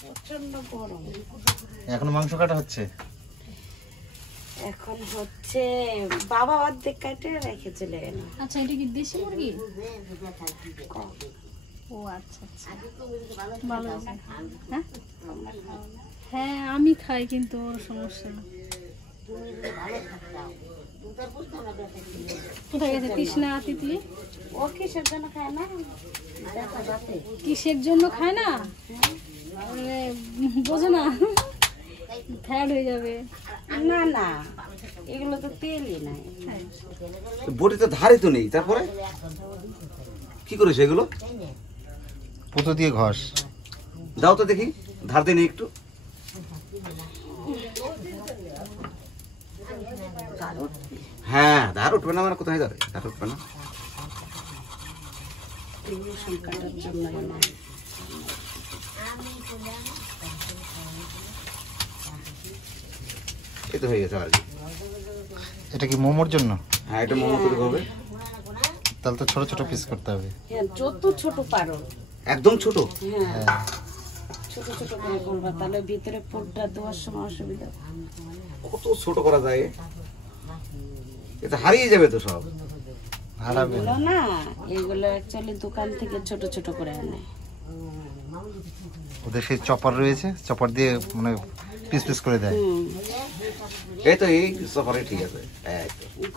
প্রচন্ড গরম। এখন মাংস কাটা হচ্ছে? এখন হচ্ছে বাবা অর্ধেক কাটে রেখে চলে গেল। আচ্ছা, এটা কি দেশি মুরগি? ও আচ্ছা আচ্ছা, ভালো আছে। হ্যাঁ হ্যাঁ, আমি খাই কিন্তু ওর সমস্যা না। কোথায় গেছে তৃষ্ণা তিতলি? ও কিসের জন্য খায় না? কিসের জন্য খায় না? বোঝো না, ফ্যাট হয়ে যাবে। না না, এগুলো তো তেলই নাই। বটি তো ধারে তো নেই, তারপরে কি করেছে এগুলো? পুতো দিয়ে ঘষ দাও তো দেখি, ধার দিয়ে নেই একটু। হ্যাঁ, ধার উঠবে না মানে কোথায় যাবে? ধার উঠবে না। রসুন কাটার জন্য না। এই তো হয়ে গেছে আর কি। এটা কি মোমোর জন্য? হ্যাঁ, এটা মোমো তৈরি হবে। তাহলে তো ছোট ছোট পিস করতে হবে। হ্যাঁ, যত ছোট পারো। একদম ছোট? হ্যাঁ, ছোট ছোট করে করবা, তাহলে ভিতরে পুরটা দেওয়ার সময় অসুবিধা। কত ছোট করা যায়? এটা হারিয়ে যাবে তো সব। হারাবে এগুলো না, এগুলো অ্যাকচুয়ালি দোকান থেকে ছোট ছোট করে আনে। ওদের সেই চপার রয়েছে, চপার দিয়ে মানে পিস পিস করে দেয়। এই তো এই সফরে ঠিক আছে।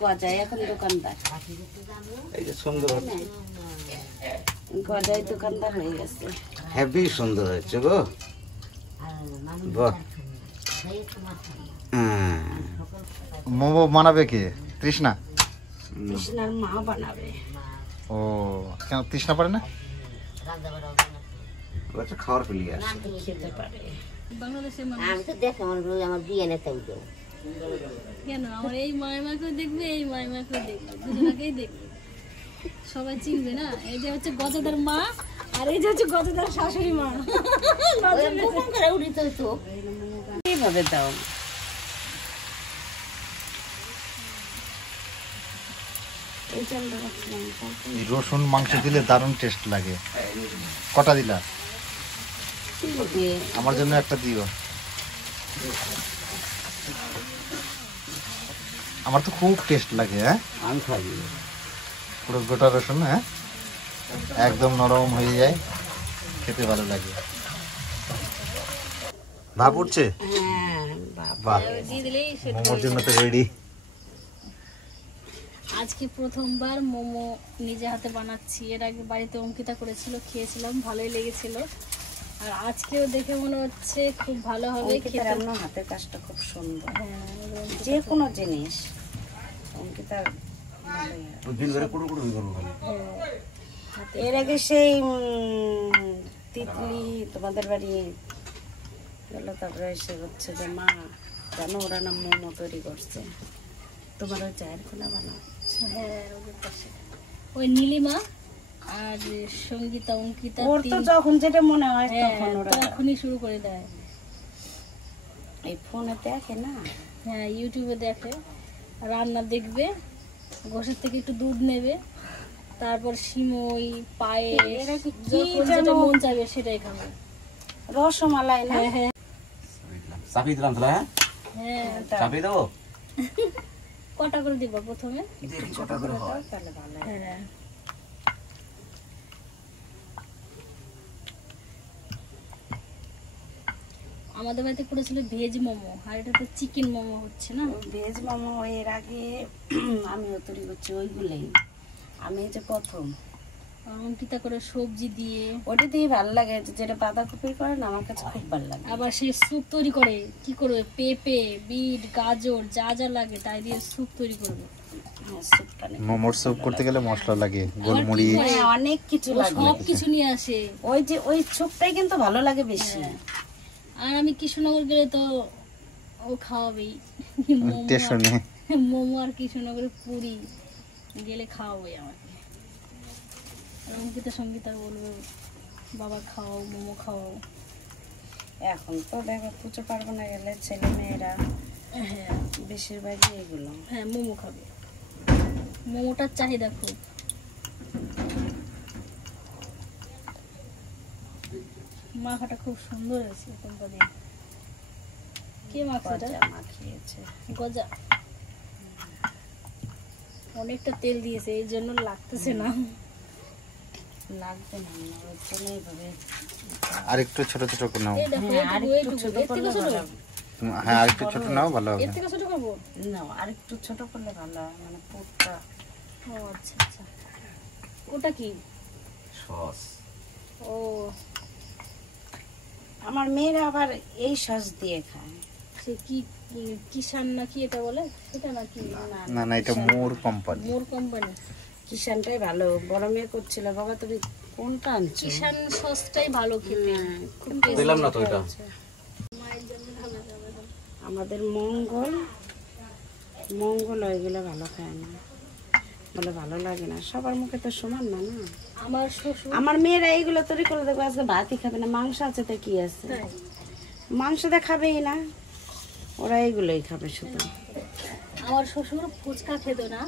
গজায় এখন দোকানদার, এই যে সুন্দর হচ্ছে, গজায় দোকানদার হয়ে গেছে। হেভি সুন্দর হচ্ছে গো। বাহ। মোমো বানাবে কে? তৃষ্ণা? কৃষ্ণার মা বানাবে। ও কেন তৃষ্ণা পারে না? আচ্ছা, খাওয়ার প্লেয়ার। খেতে পারে। বাংলাদেশের মানুষ আমি তো দেখে আমার বিয়ে নেতা কেন আমার এই মাইমাকেও দেখবে, এই মাইমাকেও দেখবে, দুজনকেই দেখবে, সবাই চিনবে না। এই যে হচ্ছে গজাদার মা, আর এই যে হচ্ছে গজাদার শাশুড়ি মা। কিভাবে দাও? এই চালটা রাখলাম। এই রসুন মাংস দিলে দারুণ টেস্ট লাগে। কটা দিলা? আমার জন্য একটা দিও। আমার তো খুব টেস্ট লাগে। হ্যাঁ, আমি খাবি পুরো গোটা রসুন। হ্যাঁ, একদম নরম হয়ে যায়, খেতে ভালো লাগে। ভাব উঠছে? হ্যাঁ, বাহ, দিয়ে দিলেই সেটা মোমোর জন্য তো রেডি। আজকে প্রথমবার মোমো নিজে হাতে বানাচ্ছি। এর আগে বাড়িতে অঙ্কিতা করেছিল, খেয়েছিলাম, ভালোই লেগেছিল। আর আজকেও দেখে মনে হচ্ছে খুব ভালো হবে খেতে। রান্না হাতের কাজটা খুব সুন্দর। হ্যাঁ, যে কোনো জিনিস অঙ্কিতার ভালোই হয়। দিন ধরে কুড়ু কুড়ু করবো খালি। এর আগে সেই তিতলি তোমাদের বাড়ি গেল, তারপরে এসে হচ্ছে যে মা জানো ওরা না মোমো তৈরি করছে, তোমার ওই চায়ের খোলা বানাও। হ্যাঁ, ওদের পাশে ওই নীলিমা আর সঙ্গীতা অঙ্কিতা ওর তো যখন যেটা মনে হয় তখন ওরা তখনই শুরু করে দেয়। এই ফোনে দেখে না। হ্যাঁ, ইউটিউবে দেখে, রান্না দেখবে, গোশের থেকে একটু দুধ নেবে, তারপর সিমই পায়েস যখন যেটা মন চাইবে সেটাই খাবে। রসমালাই না? হ্যাঁ হ্যাঁ চাপিয়ে দিলাম তাহলে। হ্যাঁ, হ্যাঁ, চাপিয়ে দেবো। কটা করে দিব প্রথমে? দেখি কটা করে হয়। তাহলে ভালো। হ্যাঁ, আমাদের বাড়িতে করেছিল ভেজ মোমো, আর এটা তো চিকেন মোমো হচ্ছে না। ভেজ মোমো এর আগে আমিও তৈরি করছি ওইগুলোই, আমি এই যে প্রথম। অঙ্কিতা করে সবজি দিয়ে, ওটা দিয়ে ভালো লাগে, যেটা বাঁধাকপি করে না আমার কাছে খুব ভালো লাগে। আবার সে স্যুপ তৈরি করে। কি করবে? পেঁপে, বিট, গাজর যা যা লাগে তাই দিয়ে স্যুপ তৈরি করবে। হ্যাঁ, স্যুপটা নেই। মোমোর স্যুপ করতে গেলে মশলা লাগে, গোলমরিচ। হ্যাঁ, অনেক কিছু লাগে। সব কিছু নিয়ে আসে। ওই যে ওই স্যুপটাই কিন্তু ভালো লাগে বেশি। আর আমি কৃষ্ণনগর গেলে তো ও খাওয়াবেই টেস্ট নেই। মোমো আর কৃষ্ণনগরের পুরি গেলে খাওয়াবেই আমাকে। আর অঙ্কিতা সঙ্গীতা বলবে বাবা খাওয়াও, মোমো খাওয়াও। এখন তো দেখো পুজো পার্বণে গেলে ছেলে মেয়েরা হ্যাঁ বেশিরভাগই এগুলো। হ্যাঁ, মোমো খাবে, মোমোটার চাহিদা খুব। মাখাটা খুব সুন্দর হয়েছে টুম্পা দিয়ে। কে মাখছে এটা? গজা মাখিয়েছে। গজা অনেকটা তেল দিয়েছে এই জন্য লাগতেছে না। লাগবে না, ওর জন্য এইভাবে। আর একটু ছোট ছোট করে নাও। এই দেখো হ্যাঁ, আর এইটুকু, একটু এইটুকু। ছোট এর থেকে করলে ছোট? ভালো হবে। হ্যাঁ আর একটু ছোট নাও, ভালো হবে। এর থেকে ছোট করবো? না, আর একটু ছোট করলে ভালো হয়, মানে পুরটা। ও আচ্ছা আচ্ছা। ওটা কি? সস। ও আমার মেয়েরা আবার এই সস দিয়ে খায়। সে কি কিষান নাকি এটা বলে, সেটা নাকি? না না, এটা মোর কোম্পানি। মোর কোম্পানি। কিষানটাই ভালো। বড় মেয়ে করছিল, বাবা তুমি কোনটা আনছো? কিষান সসটাই ভালো খেতে। হ্যাঁ, খুব দিলাম না তো এটা। আমাদের মঙ্গল মঙ্গল ওইগুলো ভালো খায় না, বলে ভালো লাগে না। সবার মুখে তো সমান না। না, আমার শ্বশুর আমার মেয়েরা এইগুলো তৈরি করে দেখবো আজকে ভাতই খাবে না, মাংস আছে তো কি আছে, তাই। মাংস দিয়ে খাবেই না, ওরা এইগুলোই খাবে শুধু। আমার শ্বশুর ফুচকা খেত না।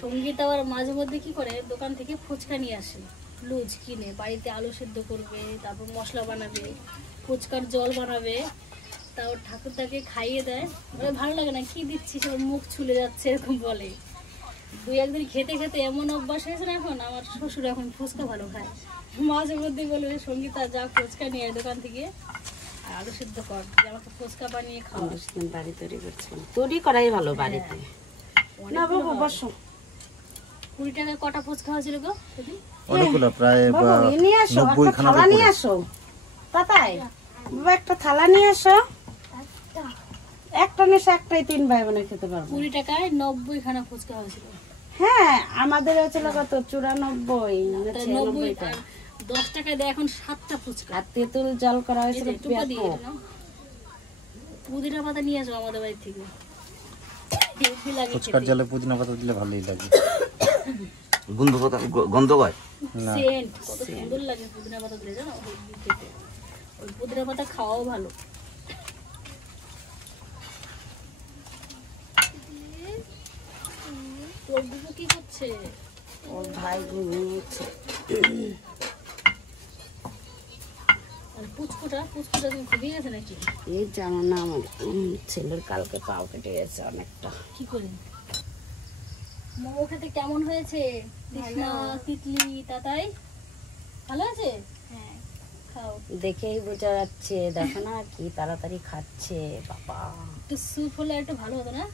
সঙ্গীত আবার মাঝে মধ্যে কি করে, দোকান থেকে ফুচকা নিয়ে আসে লুজ কিনে, বাড়িতে আলু সেদ্ধ করবে, তারপর মশলা বানাবে, ফুচকার জল বানাবে, তারপর ঠাকুরদাকে খাইয়ে দেয়। ওরা ভালো লাগে না, কি দিচ্ছি, সব মুখ ছুলে যাচ্ছে এরকম বলে। দুই একদিন খেতে খেতে এমন অভ্যাস হয়েছে না এখন, আমার শ্বশুর এখন ফুচকা ভালো খায়। মাঝে মধ্যে বলবে সঙ্গীতা যা ফুচকা নিয়ে আয় দোকান থেকে, আর আলু সেদ্ধ কর, যে আমাকে ফুচকা বানিয়ে খাওয়া। আমরা সেদিন বাড়ি তৈরি করছিলাম, তৈরি করাই ভালো বাড়িতে। না বাবু বসো, 20 টাকায় কটা ফুচকা হয়েছিল গো সেদিন? অনেকগুলো, প্রায় বাবু এ নিয়ে আসো, 90 একটা খানার থালা উপরে। নিয়ে আসো। তাতাই বাবা একটা থালা নিয়ে আসো। একটা নেশা একটাই 3 ভাই বোনে খেতে পারবো। 20 টাকায় 90 খানা ফুচকা হয়েছিল। হ্যাঁ, আমাদের হয়েছিল কত 94 না 90 96টা। আর 10 টাকায় দেয় এখন 7টা ফুচকা। আর তেঁতুল জল করা এই হয়েছিল যে টুপা দিয়ে ব্যাপক। এটা নাও। পুদিনা পাতা নিয়ে আসো আমাদের বাড়ি থেকে। হেভি লাগে ফুচকার খেতে। জলে পুদিনা পাতা দিলে ভালোই লাগে। গন্ধ হয়। না। সেন্ট কত সুন্দর লাগে পুদিনা পাতা দিলে, জানো হেভি খেতে। ওই পুদিনা পাতা খাওয়াও ভালো। তোর বুবু কি করছে? ওর ভাই ঘুমিয়েছে। আর পুচকুটা তুমি ঘুমিয়ে গেছে নাকি? এই জানো না, আমার ছেলের কালকে পাও কেটে গেছে অনেকটা। কি করি? মোমো খেতে কেমন হয়েছে? কৃষ্ণা, তিতলি, তাতাই ভালো আছে? হ্যাঁ, খাও। দেখেই বোঝা যাচ্ছে, দেখো না কি তাড়াতাড়ি খাচ্ছে বাবা। একটু স্যুপ হলে একটু ভালো হতো না?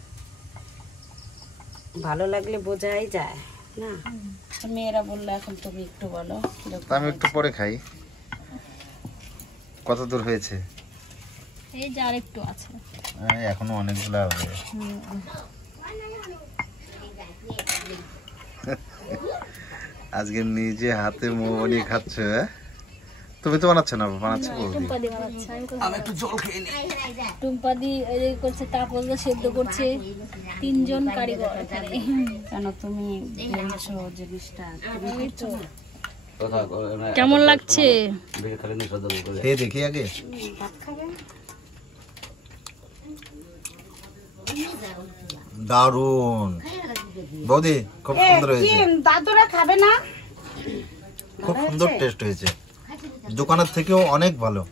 ভালো লাগলে বোঝাই যায় না। মেয়েরা বললো এখন তুমি একটু বলো কিরকম তা আমি একটু পরে খাই। কত দূর হয়েছে? এই যে আর একটু আছে। এখনো অনেকগুলো হবে। আজকে নিজে হাতে মোমো বানিয়ে খাচ্ছ? তুমি তো বানাচ্ছ না, বানাচ্ছ বৌদি। টুম্পা দি বানাচ্ছে, আমি একটু জল খেয়ে নিই। টুম্পা দি এই যে করছে, তাপস দা সেদ্ধ করছে। 3 জন কারিগর এখানে। কেন তুমি ভেবেছো জিনিসটা তুমি করছো না? কেমন লাগছে? খেয়ে দেখি আগে। ভাত খাবে? দারুন বৌদি, খুব সুন্দর কি হয়েছে, দাদুরা খাবে না? খুব সুন্দর টেস্ট হয়েছে, দোকানের থেকেও অনেক ভালো।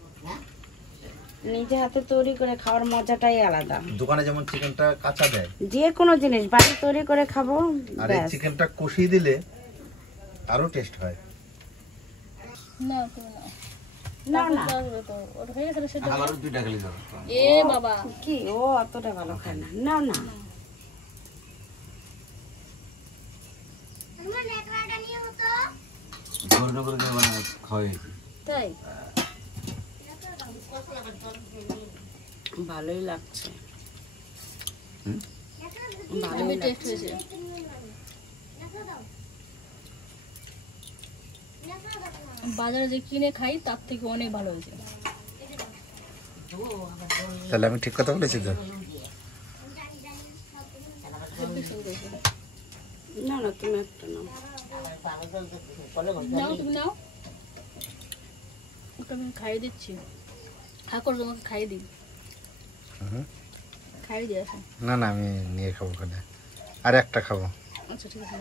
নিজে হাতে তৈরি করে খাওয়ার মজাটাই আলাদা। দোকানে যেমন চিকেনটা কাঁচা দেয়, যে কোনো জিনিস বাড়ি তৈরি করে খাবো, আর এই ব্যাস। চিকেনটা কষিয়ে দিলে আরো টেস্ট হয়। না তুমি নাও। না না, আসবে তো, ওটা হয়ে গেছে না সেদ্ধ? আমার 2 টাকা লিখে দাও। এ বাবা, কি ও অতটা ভালো খায় না। না না, ঘরে করে বানায় খাওয়াই। তাই? ভালোই লাগছে, হেভি টেস্ট হয়েছে। বাজারে যে কিনে খাই তার থেকে অনেক ভালো হয়েছে। তাহলে আমি ঠিক কথা বলেছি তো? হেভি সুন্দর হয়েছে। না না, তুমি একটা নাও। নাও তুমি নাও, ওটা আমি খাইয়ে দিচ্ছি। ঠাকুর তোমাকে খাইয়ে দিই, খাইয়ে দিয়ে আসো। না না, আমি নিয়ে খাবো, আর একটা খাবো। আচ্ছা ঠিক আছে।